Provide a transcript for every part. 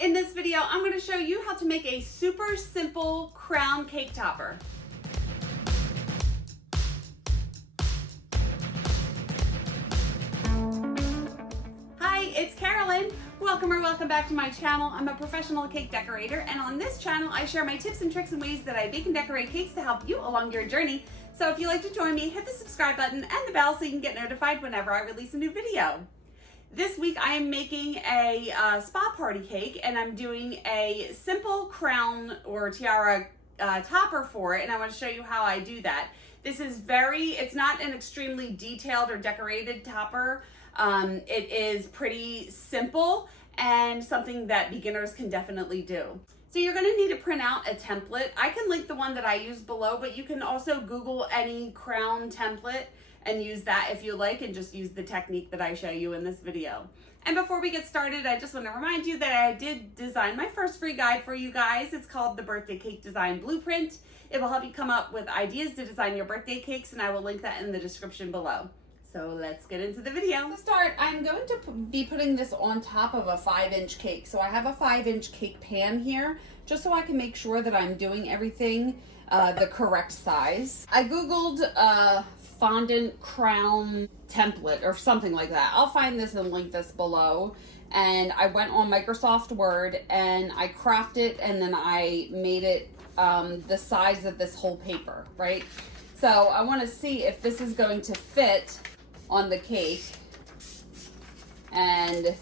In this video, I'm going to show you how to make a super simple crown cake topper. Hi, it's Karolyn. Welcome back to my channel. I'm a professional cake decorator, and on this channel, I share my tips and tricks and ways that I bake and decorate cakes to help you along your journey. So if you'd like to join me, hit the subscribe button and the bell so you can get notified whenever I release a new video. This week I am making a spa party cake, and I'm doing a simple crown or tiara topper for it, and I want to show you how I do that. This is it's not an extremely detailed or decorated topper. It is pretty simple and something that beginners can definitely do. So you're going to need to print out a template. I can link the one that I use below, but you can also Google any crown template and use that if you like, and just use the technique that I show you in this video. And before we get started, I just want to remind you that I did design my first free guide for you guys. It's called the Birthday Cake Design Blueprint. It will help you come up with ideas to design your birthday cakes, and I will link that in the description below. So let's get into the video. To start, I'm going to be putting this on top of a 5-inch cake. So I have a 5-inch cake pan here, just so I can make sure that I'm doing everything the correct size. I Googled fondant crown template or something like that. I'll find this and link this below. And I went on Microsoft Word and I cropped it, and then I made it the size of this whole paper, right? So I want to see if this is going to fit on the cake, and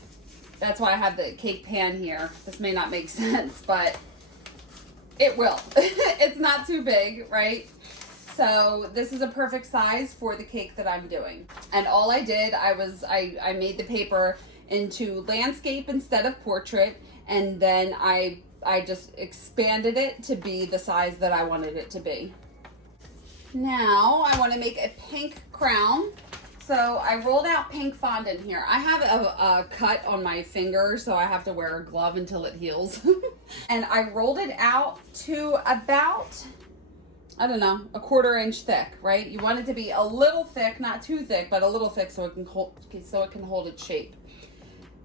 that's why I have the cake pan here. This may not make sense, but it will. It's not too big, right? So this is a perfect size for the cake that I'm doing. And all I did, I made the paper into landscape instead of portrait, and then I just expanded it to be the size that I wanted it to be. Now I want to make a pink crown. So I rolled out pink fondant here. I have a cut on my finger, so I have to wear a glove until it heals. And I rolled it out to about, I don't know, a 1/4 inch thick, right? You want it to be a little thick, not too thick, but a little thick so it can hold its shape.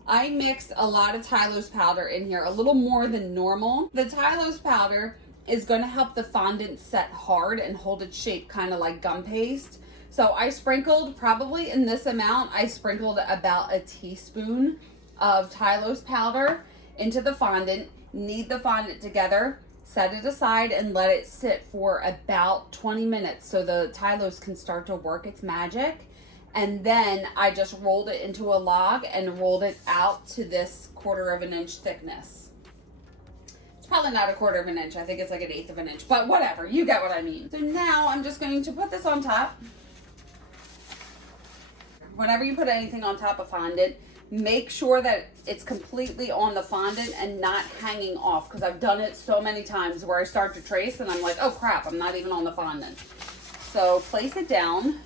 I mixed a lot of Tylose powder in here, a little more than normal. The Tylose powder is going to help the fondant set hard and hold its shape, kind of like gum paste. So I sprinkled, probably in this amount, I sprinkled about a teaspoon of Tylose powder into the fondant. Knead the fondant together, set it aside, and let it sit for about 20 minutes so the Tylose can start to work its magic. And then I just rolled it into a log and rolled it out to this 1/4 inch thickness. It's probably not a 1/4 inch. I think it's like 1/8 inch, but whatever, you get what I mean. So now I'm just going to put this on top. Whenever you put anything on top of fondant, make sure that it's completely on the fondant and not hanging off, because I've done it so many times where I start to trace and I'm like, oh crap, I'm not even on the fondant. So place it down.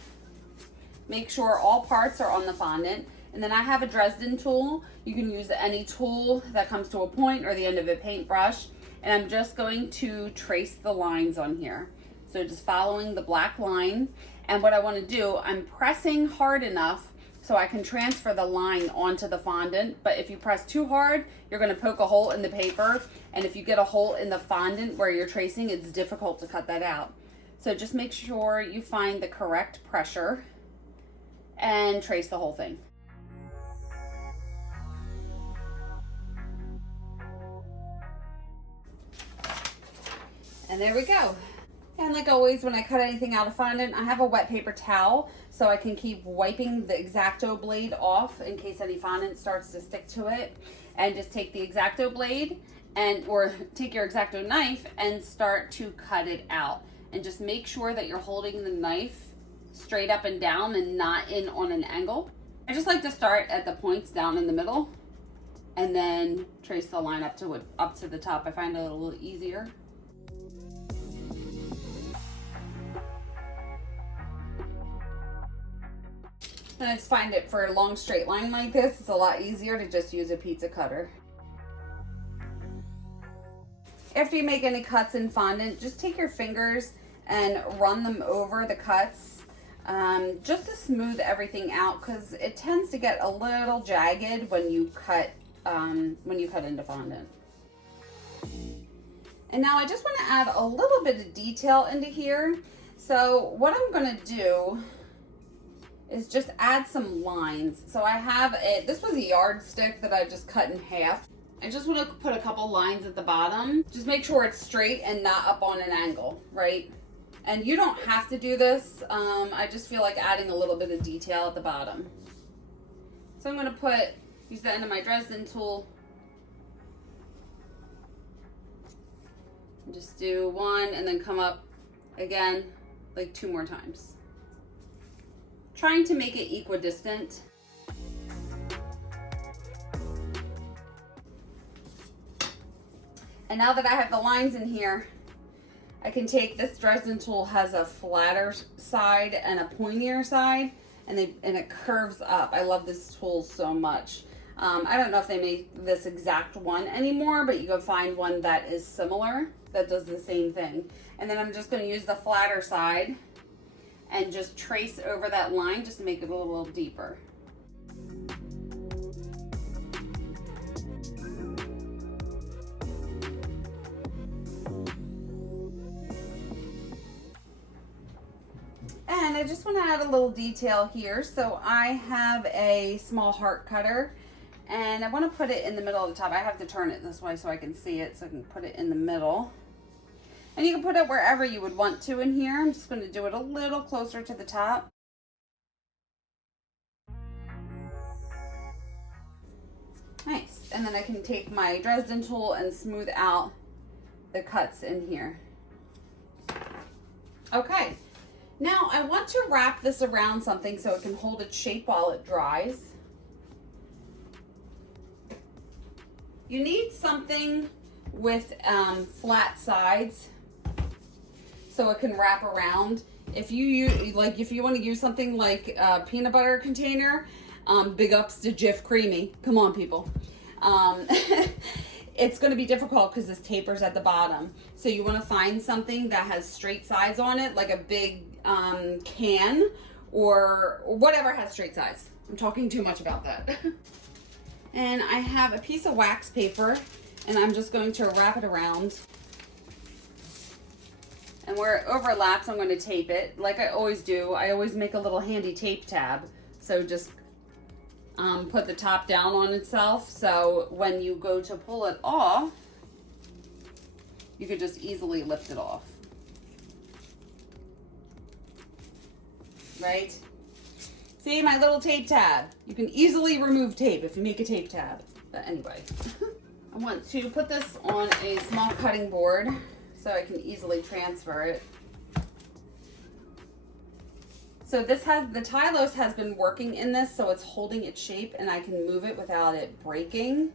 Make sure all parts are on the fondant. And then I have a Dresden tool. You can use any tool that comes to a point or the end of a paintbrush. And I'm just going to trace the lines on here. So just following the black line. And what I want to do, I'm pressing hard enough so I can transfer the line onto the fondant. But if you press too hard, you're going to poke a hole in the paper. And if you get a hole in the fondant where you're tracing, it's difficult to cut that out. So just make sure you find the correct pressure and trace the whole thing. And there we go. And like always, when I cut anything out of fondant, I have a wet paper towel so I can keep wiping the X-Acto blade off in case any fondant starts to stick to it. And just take the X-Acto blade or take your X-Acto knife and start to cut it out. And just make sure that you're holding the knife straight up and down and not in on an angle. I just like to start at the points down in the middle and then trace the line up to the top. I find it a little easier. And I just find it for a long straight line like this, it's a lot easier to just use a pizza cutter. After you make any cuts in fondant, just take your fingers and run them over the cuts just to smooth everything out, because it tends to get a little jagged when you cut when you cut into fondant. And now I just want to add a little bit of detail into here. So what I'm going to do is just add some lines. So I have this was a yardstick that I just cut in half. I just want to put a couple lines at the bottom. Just make sure it's straight and not up on an angle, right? And you don't have to do this. I just feel like adding a little bit of detail at the bottom. So I'm going to use the end of my Dresden tool. Just do one and then come up again like 2 more times. Trying to make it equidistant. And now that I have the lines in here, I can take this Dresden tool, has a flatter side and a pointier side, and it curves up. I love this tool so much. I don't know if they make this exact one anymore, but you can find one that is similar, that does the same thing. And then I'm just going to use the flatter side and just trace over that line just to make it a little deeper. And I just want to add a little detail here. So I have a small heart cutter and I want to put it in the middle of the top. I have to turn it this way so I can see it, so I can put it in the middle. And you can put it wherever you would want to in here. I'm just going to do it a little closer to the top. Nice. And then I can take my Dresden tool and smooth out the cuts in here. Okay. Now I want to wrap this around something so it can hold its shape while it dries. You need something with flat sides so it can wrap around. If you want to use something like a peanut butter container, big ups to Jif Creamy. Come on, people. It's going to be difficult because this tapers at the bottom. So you want to find something that has straight sides on it, like a big can or whatever has straight sides. I'm talking too much about that. And I have a piece of wax paper and I'm just going to wrap it around. And where it overlaps, I'm going to tape it. Like I always do, I always make a little handy tape tab. So just put the top down on itself. So when you go to pull it off, you could just easily lift it off. Right? See, my little tape tab. You can easily remove tape if you make a tape tab. But anyway, I want to put this on a small cutting board so I can easily transfer it. So this the Tylose has been working in this, so it's holding its shape and I can move it without it breaking.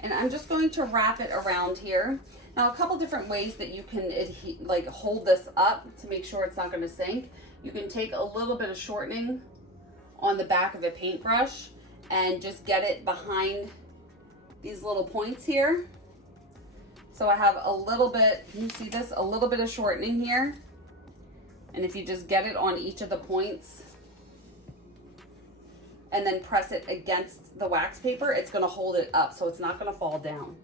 And I'm just going to wrap it around here. Now a couple different ways that you can hold this up to make sure it's not going to sink. You can take a little bit of shortening on the back of a paintbrush and just get it behind these little points here. So I have a little bit, can you see this? A little bit of shortening here. And if you just get it on each of the points and then press it against the wax paper, it's going to hold it up so it's not going to fall down.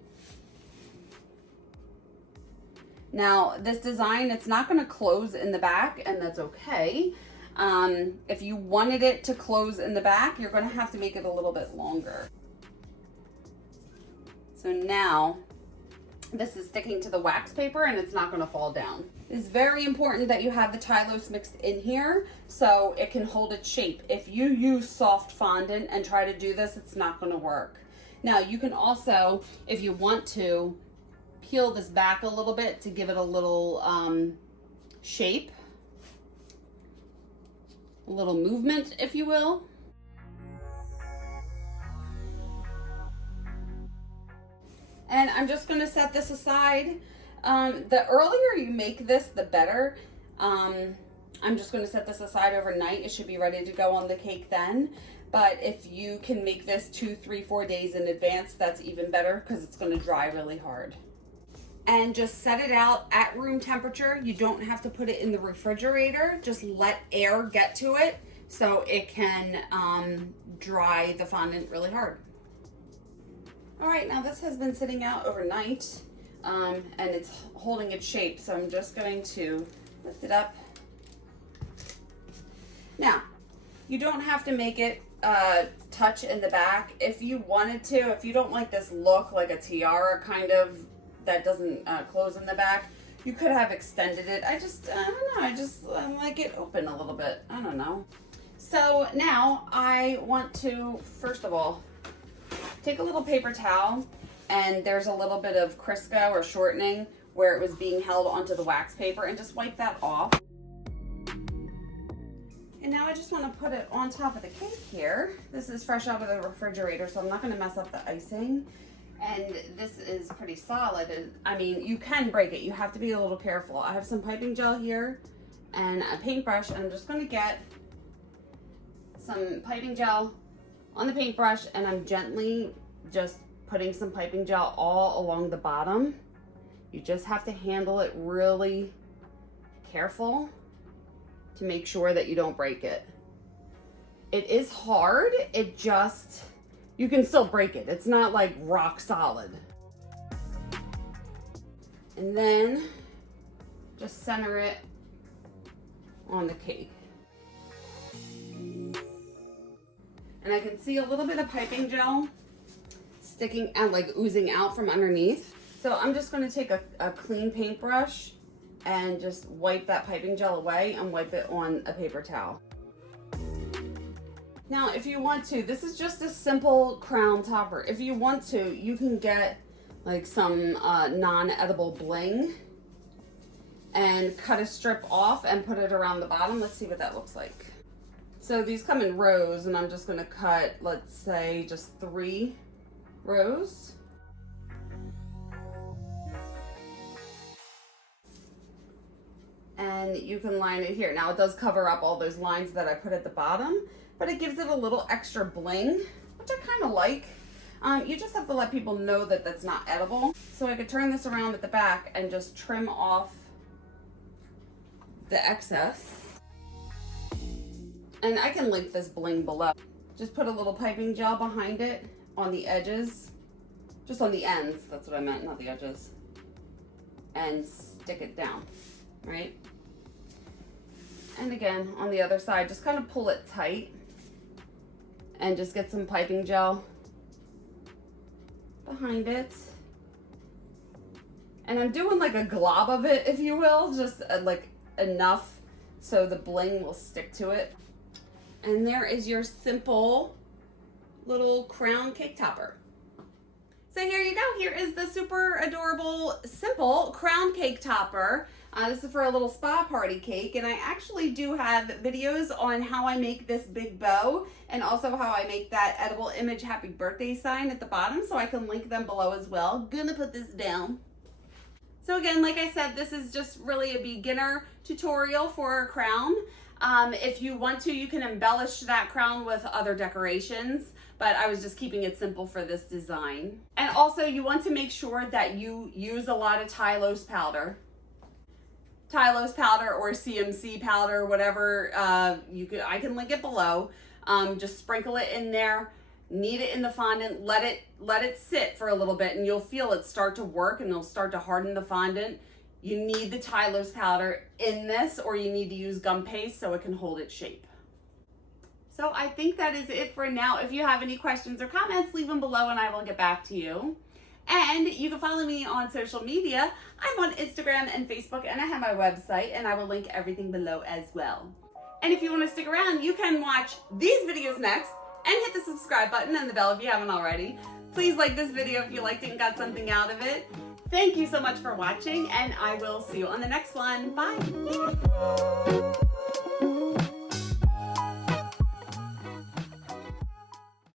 Now this design, it's not going to close in the back, and that's okay. If you wanted it to close in the back, you're going to have to make it a little bit longer. So now this is sticking to the wax paper and it's not going to fall down. It's very important that you have the Tylose mixed in here so it can hold its shape. If you use soft fondant and try to do this, it's not going to work. Now you can also, if you want to, peel this back a little bit to give it a little shape, a little movement, if you will. And I'm just going to set this aside. The earlier you make this, the better. I'm just going to set this aside overnight. It should be ready to go on the cake then. But if you can make this 2, 3, 4 days in advance, that's even better because it's going to dry really hard. And just set it out at room temperature. You don't have to put it in the refrigerator. Just let air get to it so it can dry the fondant really hard. All right, now this has been sitting out overnight, and it's holding its shape, so I'm just going to lift it up. Now, you don't have to make it touch in the back. If you wanted to, if you don't like this look like a tiara kind of that doesn't close in the back, you could have extended it. I don't know, I like it open a little bit. I don't know. So now I want to, first of all, take a little paper towel, and there's a little bit of Crisco or shortening where it was being held onto the wax paper, and just wipe that off. And now I just want to put it on top of the cake here. This is fresh out of the refrigerator, so I'm not going to mess up the icing. And this is pretty solid. I mean, you can break it. You have to be a little careful. I have some piping gel here and a paintbrush, and I'm just going to get some piping gel on the paintbrush, and I'm gently just putting some piping gel all along the bottom. You just have to handle it really careful to make sure that you don't break it. It is hard, you can still break it. It's not like rock solid. And then just center it on the cake. And I can see a little bit of piping gel sticking and like oozing out from underneath. So I'm just gonna take a clean paintbrush and just wipe that piping gel away and wipe it on a paper towel. Now, if you want to, this is just a simple crown topper. If you want to, you can get like some non-edible bling and cut a strip off and put it around the bottom. Let's see what that looks like. So these come in rows, and I'm just gonna cut, let's say, just 3 rows. And you can line it here. Now it does cover up all those lines that I put at the bottom, but it gives it a little extra bling, which I kind of like. You just have to let people know that that's not edible. So I could turn this around at the back and just trim off the excess. And I can link this bling below. Just put a little piping gel behind it on the edges, just on the ends, that's what I meant, not the edges. And stick it down, right? And again, on the other side, just kind of pull it tight and just get some piping gel behind it. And I'm doing like a glob of it, if you will, just like enough so the bling will stick to it. And there is your simple little crown cake topper. So here you go. Here is the super adorable, simple crown cake topper. This is for a little spa party cake, and I actually do have videos on how I make this big bow and also how I make that edible image happy birthday sign at the bottom, so I can link them below as well. Gonna put this down. So again, like I said, this is just really a beginner tutorial for a crown. If you want to, you can embellish that crown with other decorations, but I was just keeping it simple for this design. And also you want to make sure that you use a lot of Tylose powder. Tylose powder or CMC powder, whatever, I can link it below. Just sprinkle it in there, knead it in the fondant, let it sit for a little bit, and you'll feel it start to work and it'll start to harden the fondant. You need the Tylose powder in this, or you need to use gum paste so it can hold its shape. So I think that is it for now. If you have any questions or comments, leave them below and I will get back to you. And you can follow me on social media. I'm on Instagram and Facebook, and I have my website, and I will link everything below as well. And if you want to stick around, you can watch these videos next and hit the subscribe button and the bell if you haven't already. Please like this video if you liked it and got something out of it. Thank you so much for watching, and I will see you on the next one. Bye.